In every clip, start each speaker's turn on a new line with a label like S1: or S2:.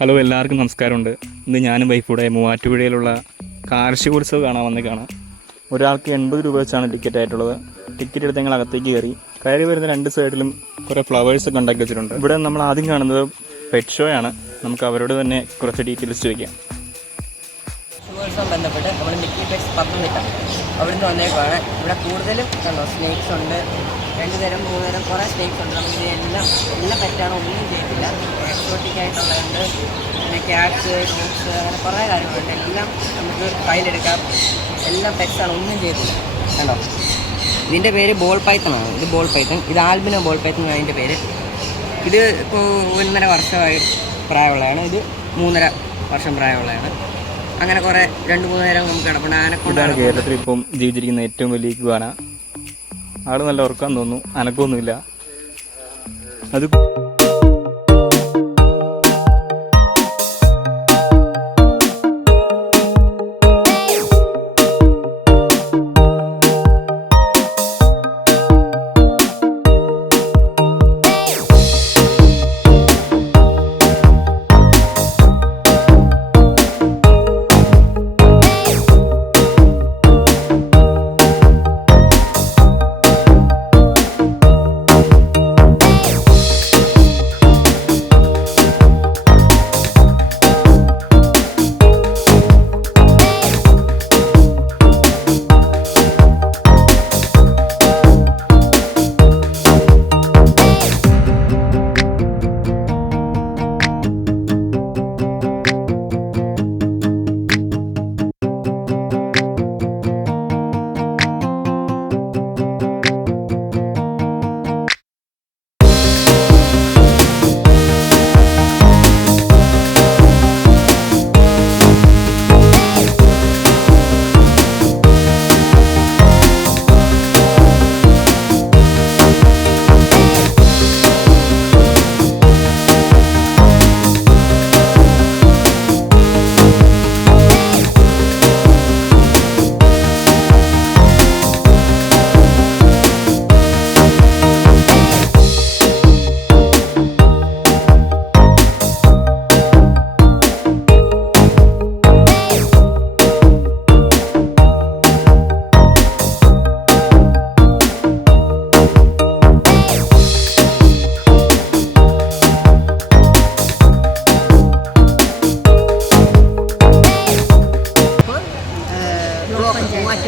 S1: Hello എല്ലാവർക്കും നമസ്കാരമുണ്ട്. ഇന്ന് ഞാനും വൈഫൂടെ മൂവാറ്റുപുഴയിലുള്ള കാർഷികോത്സവം കാണാൻ വന്നേക്കാണ്. ഒരാൾക്ക് എൺപത് രൂപ വെച്ചാണ് ടിക്കറ്റ് ആയിട്ടുള്ളത്. ടിക്കറ്റ് എടുത്ത് ഞങ്ങൾ അകത്തേക്ക് കയറി. കയറി വരുന്ന രണ്ട് സൈഡിലും കുറേ ഫ്ലവേഴ്സ് ഒക്കെ ഉണ്ടാക്കി വെച്ചിട്ടുണ്ട്. ഇവിടെ നമ്മൾ ആദ്യം കാണുന്നത് പെറ്റ് ഷോ ആണ്. നമുക്ക് അവരോട് തന്നെ കുറച്ച് ഡീറ്റെയിൽസ് ചോദിക്കാം.
S2: ബന്ധപ്പെട്ട് നമ്മൾ മിക്കി പെറ്റ്സ് പത്തനംതിട്ട അവിടുന്ന് വന്നേക്കാണ് ഇവിടെ കൂടുതലും കണ്ടോ സ്നേക്സ് ഉണ്ട് രണ്ട് തരം മൂന്ന് തരം കുറേ സ്നേക്സ് ഉണ്ട്. നമുക്ക് എല്ലാം എല്ലാ പെറ്റാണ് ഒന്നും ചെയ്തില്ല എക്സോട്ടിക്കായിട്ടുള്ളതുണ്ട് പിന്നെ ക്യാറ്റ്സ് ഫ്രൂട്ട്സ് അങ്ങനെ കുറേ കാര്യങ്ങളുണ്ട്. എല്ലാം നമുക്ക് കയ്യിലെടുക്കാം. എല്ലാം പെറ്റ്സാണ് ഒന്നും ചെയ്തില്ല കണ്ടോ? ഇതിന്റെ പേര് ബോൾ പൈത്തണാണ് ഇത് ബോൾ പൈത്തൺ ഇത് ആൽബിനോ ബോൾ പൈത്തൺ എന്നാണ് അതിന്റെ പേര്. ഇത് ഇപ്പോൾ ഒന്നര വർഷമായി പ്രായമുള്ളതാണ്. ഇത് മൂന്നര വർഷം പ്രായമുള്ളതാണ്. അങ്ങനെ കുറേ രണ്ട് മൂന്ന് നേരം നമുക്ക് കിടപ്പുണ്ട്. ആനക്കൊണ്ടാണ്
S1: കേരളത്തിൽ ഇപ്പം ജീവിച്ചിരിക്കുന്ന ഏറ്റവും വലിയ ഇഗ്വാന ആൾ നല്ല ഉറക്കാൻ തോന്നുന്നു. അനക്കൊന്നുമില്ല അത്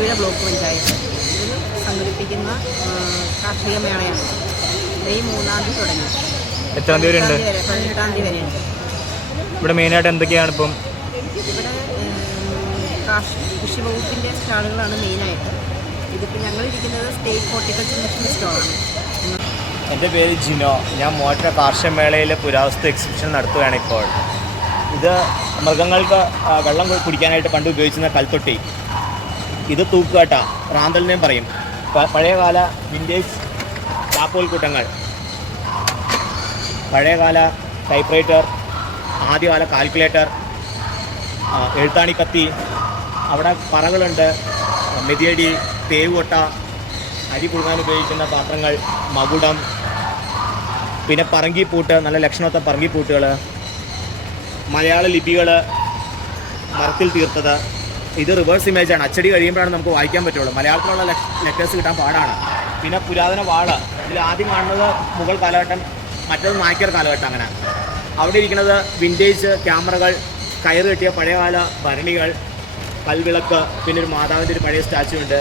S3: മൂവാറ്റുപുഴ ബ്ലോക്ക് പഞ്ചായത്ത് ഇതിൽ സംഘടിപ്പിക്കുന്ന കാർഷിക മേളയാണ്. മെയ് മൂന്നാം തീയതി തുടങ്ങി.
S1: എത്രാം തീയതി വരെയുണ്ട്? ഉണ്ട്
S3: പതിനെട്ടാം തീയതി വരെ വരെയുണ്ട്.
S1: ഇവിടെ മെയിനായിട്ട് എന്തൊക്കെയാണ് ഇപ്പം?
S3: ഇവിടെ കൃഷി വകുപ്പിന്റെ സ്റ്റാളുകളാണ് മെയിനായിട്ട്. ഇതിപ്പോൾ ഞങ്ങളിരിക്കുന്നത് സ്റ്റേറ്റ് ഹോർട്ടിക്കൾച്ചർ മിഷന്റെ സ്റ്റോളാണ്.
S4: എന്റെ പേര് ജിനോ. ഞാൻ മോട്ട കാർഷിക മേളയിലെ പുരാവസ്തു എക്സിബിഷൻ നടത്തുകയാണ് ഇപ്പോൾ. ഇത് മൃഗങ്ങൾക്ക് വെള്ളം കുടിക്കാനായിട്ട് പണ്ട് ഉപയോഗിച്ചിരുന്ന കൽത്തൊട്ടി. ഇത് തൂക്കുകട്ട. റാന്തലിനെയും പറയും. പഴയകാല വിന്റേജ് താക്കോൽ കൂട്ടങ്ങൾ. പഴയകാല ടൈപ്പ്റൈറ്റർ ആദ്യകാല കാൽക്കുലേറ്റർ എഴുത്താണി കത്തി അവിടെ പറകളുണ്ട്. മെതിയടി തേവുകൊട്ട അരി പുഴുങ്ങാൻ ഉപയോഗിക്കുന്ന പാത്രങ്ങൾ മകുടം പിന്നെ പറങ്കിപ്പൂട്ട് നല്ല ലക്ഷണത്തെ പറങ്കിപ്പൂട്ടുകൾ മലയാള ലിപികൾ മരത്തിൽ തീർത്തത്. ഇത് റിവേഴ്സ് ഇമേജ് ആണ്. അച്ചടി കഴിയുമ്പോഴാണ് നമുക്ക് വായിക്കാൻ പറ്റുള്ളൂ. മലയാളത്തിലുള്ള ലെറ്റേഴ്സ് കിട്ടാൻ പാടാണ്. പിന്നെ പുരാതന വാട് ഇതിൽ ആദ്യം കാണുന്നത് മുഗൾ കാലഘട്ടം മറ്റത് നായ്ക്കർ കാലഘട്ടം അങ്ങനെ. അവിടെ ഇരിക്കുന്നത് വിന്റേജ് ക്യാമറകൾ കയറ് കെട്ടിയ പഴയകാല ഭരണികൾ കൽവിളക്ക് പിന്നെ ഒരു മാതാവിന്റെ ഒരു പഴയ സ്റ്റാച്ചു ഉണ്ട്.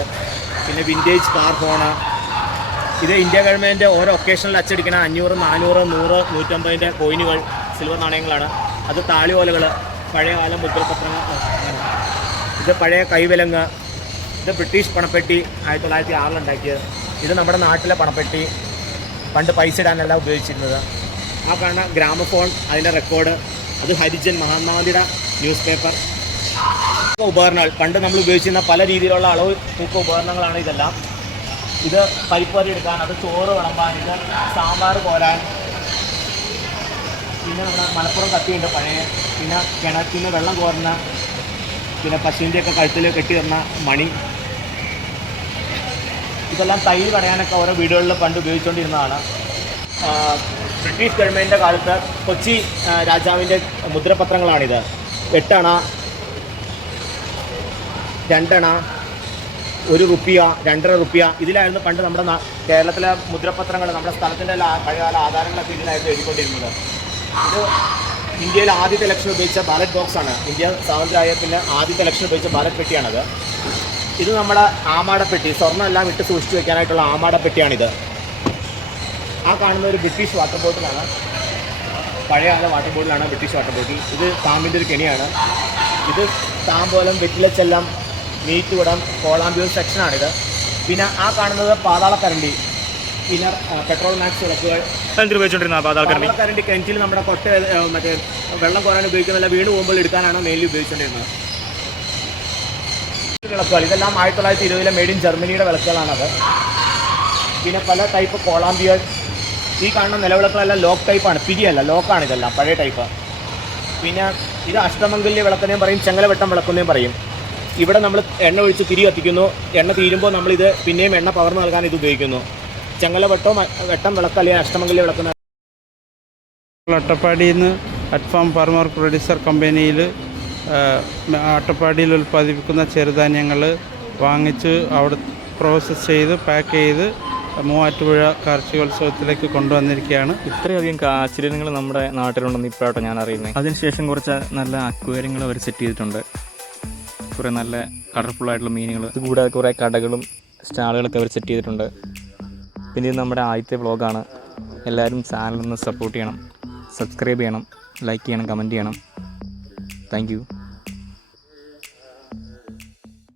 S4: പിന്നെ വിന്റേജ് കാർ ഫോണ് ഇത് ഇന്ത്യ ഗവൺമെന്റ് ഓരോ ഒക്കേഷനിൽ അച്ചടിക്കുന്ന അഞ്ഞൂറ് നാനൂറ് നൂറ് നൂറ്റമ്പതിന്റെ കോയിനുകൾ സിൽവർ നാണയങ്ങളാണ്. അത് താളിയോലകൾ പഴയകാല മുദ്രപത്രങ്ങൾ. ഇത് പഴയ കൈവിലങ്ങ് ഇത് ബ്രിട്ടീഷ് പണപ്പെട്ടി ആയിരത്തി തൊള്ളായിരത്തി ആറിലുണ്ടാക്കിയത് ഇത് നമ്മുടെ നാട്ടിലെ പണപ്പെട്ടി പണ്ട് പൈസ ഇടാനല്ല ഉപയോഗിച്ചിരുന്നത്. ആ കാണുന്ന ഗ്രാമഫോൺ അതിന്റെ റെക്കോർഡ് അത് ഹരിജൻ മഹാത്മാഗാന്ധിയുടെ ന്യൂസ് പേപ്പർ. ഉപകരണങ്ങൾ പണ്ട് നമ്മൾ ഉപയോഗിച്ചിരുന്ന പല രീതിയിലുള്ള അളവ് തൂക്ക ഉപകരണങ്ങളാണ് ഇതെല്ലാം. ഇത് പരിപ്പ് കറി എടുക്കാൻ അത് ചോറ് വിളമ്പാൻ ഇത് സാമ്പാർ കോരാൻ. പിന്നെ നമ്മുടെ മലപ്പുറം കത്തിയുണ്ട് പഴയ. പിന്നെ കിണറ്റിന് വെള്ളം കോരുന്ന പിന്നെ പശുവിന്റെയൊക്കെ കഴുത്തിൽ കെട്ടി തന്ന മണി. ഇതെല്ലാം തൈ കടയാനൊക്കെ ഓരോ വീടുകളിൽ പണ്ട് ഉപയോഗിച്ചുകൊണ്ടിരുന്നതാണ് ബ്രിട്ടീഷ് ഗവൺമെന്റിന്റെ കാലത്ത് കൊച്ചി രാജാവിന്റെ മുദ്രപത്രങ്ങളാണിത്. എട്ടണ രണ്ടണ ഒരു റുപ്യ രണ്ടര റുപ്യ ഇതിലായിരുന്നു പണ്ട് നമ്മുടെ കേരളത്തിലെ മുദ്രപത്രങ്ങൾ നമ്മുടെ സ്ഥലത്തിന്റെ പഴയകാല ആധാരങ്ങളൊക്കെ ഇതിലായിരുന്നു എഴുതിക്കൊണ്ടിരുന്നത്. ഇത് ഇന്ത്യയിൽ ആദ്യത്തെ ഇലക്ഷൻ ഉപയോഗിച്ച ബാലറ്റ് ബോക്സാണ് ഇന്ത്യ സ്വാതന്ത്ര്യമായ പിന്നെ ആദ്യത്തെ ഇലക്ഷൻ ഉപയോഗിച്ച ബാലറ്റ് പെട്ടിയാണത്. ഇത് നമ്മുടെ ആമാടപ്പെട്ടി സ്വർണമെല്ലാം ഇട്ട് സൂക്ഷിച്ചു വെക്കാനായിട്ടുള്ള ആമാടപ്പെട്ടിയാണിത് ആ കാണുന്ന ഒരു ബ്രിട്ടീഷ് വാട്ടർ ബോട്ടിലാണ് പഴയകാല വാട്ടർ ബോട്ടിലാണ് ബ്രിട്ടീഷ് വാട്ടർ ബോട്ടിൽ ഇത് പാമ്പിന്റെ ഒരു കെണിയാണ്. ഇത് താമ്പോലം വെറ്റിലച്ചെല്ലാം മീറ്റ് വിടാം കോളാമ്പിയൂർ സെക്ഷനാണിത് പിന്നെ ആ കാണുന്നത് പാതാളക്കരണ്ടി. പിന്നെ പെട്രോൾ മാക്സ് വിളക്കുകൾ.
S1: പാതാൾക്കരണ്ടി
S4: പാതാളക്കരണ്ടി കിണറ്റിൽ നമ്മുടെ കൊട്ട മറ്റേ വെള്ളം കോരാൻ ഉപയോഗിക്കുന്നില്ല വീണ് പോകുമ്പോൾ എടുക്കാനാണ് മെയിൻലി ഉപയോഗിച്ചുകൊണ്ടിരുന്നത് വിളക്കുകൾ ഇതെല്ലാം ആയിരത്തി തൊള്ളായിരത്തി ഇരുപതിലെ മെയ്ഡ് ഇൻ ജർമ്മനിയുടെ വിളക്കുകളാണത്. പിന്നെ പല ടൈപ്പ് കോളാമ്പിയർ ഈ കാണുന്ന നിലവിളക്കുകളെല്ലാം ലോക്ക് ടൈപ്പാണ് പിരിയല്ല ലോക്കാണ് ഇതെല്ലാം പഴയ ടൈപ്പ് പിന്നെ ഇത് അഷ്ടമംഗല്യ വിളക്കെന്നേയും പറയും ചെങ്ങലവട്ടം വിളക്കെന്നേയും പറയും. ഇവിടെ നമ്മൾ എണ്ണ ഒഴിച്ച് തിരി കത്തിക്കുന്നു. എണ്ണ തീരുമ്പോൾ നമ്മളിത് പിന്നെയും എണ്ണ പകർന്നു നൽകാൻ ഇത് ഉപയോഗിക്കുന്നു. ചെങ്ങലവട്ടം വെട്ടം വിളക്ക് അല്ലെങ്കിൽ അഷ്ടമംഗലി വിളക്കുന്ന
S5: അട്ടപ്പാടിയിൽ നിന്ന് അറ്റ്ഫാം ഫാർമർ പ്രൊഡ്യൂസർ കമ്പനിയിൽ അട്ടപ്പാടിയിൽ ഉൽപ്പാദിപ്പിക്കുന്ന ചെറുധാന്യങ്ങൾ വാങ്ങിച്ച് അവിടെ പ്രോസസ്സ് ചെയ്ത് പാക്ക് ചെയ്ത് മൂവാറ്റുപുഴ കാർഷികോത്സവത്തിലേക്ക് കൊണ്ടുവന്നിരിക്കുകയാണ്.
S1: ഇത്രയധികം ആശ്ചര്യങ്ങൾ നമ്മുടെ നാട്ടിലുണ്ടെന്ന് ഇപ്പോഴാണ് ഞാൻ അറിയുന്നത്. അതിനുശേഷം കുറച്ച് നല്ല അക്വേറിയങ്ങൾ അവർ സെറ്റ് ചെയ്തിട്ടുണ്ട്. കുറേ നല്ല കളർഫുൾ ആയിട്ടുള്ള മീനുകൾ. കൂടാതെ കുറേ കടകളും സ്റ്റാളുകളൊക്കെ അവർ സെറ്റ് ചെയ്തിട്ടുണ്ട്. പിന്നെ ഇത് നമ്മുടെ ആദ്യത്തെ വ്ളോഗാണ്. എല്ലാവരും ചാനലൊന്ന് സപ്പോർട്ട് ചെയ്യണം. സബ്സ്ക്രൈബ് ചെയ്യണം. ലൈക്ക് ചെയ്യണം കമന്റ് ചെയ്യണം. താങ്ക്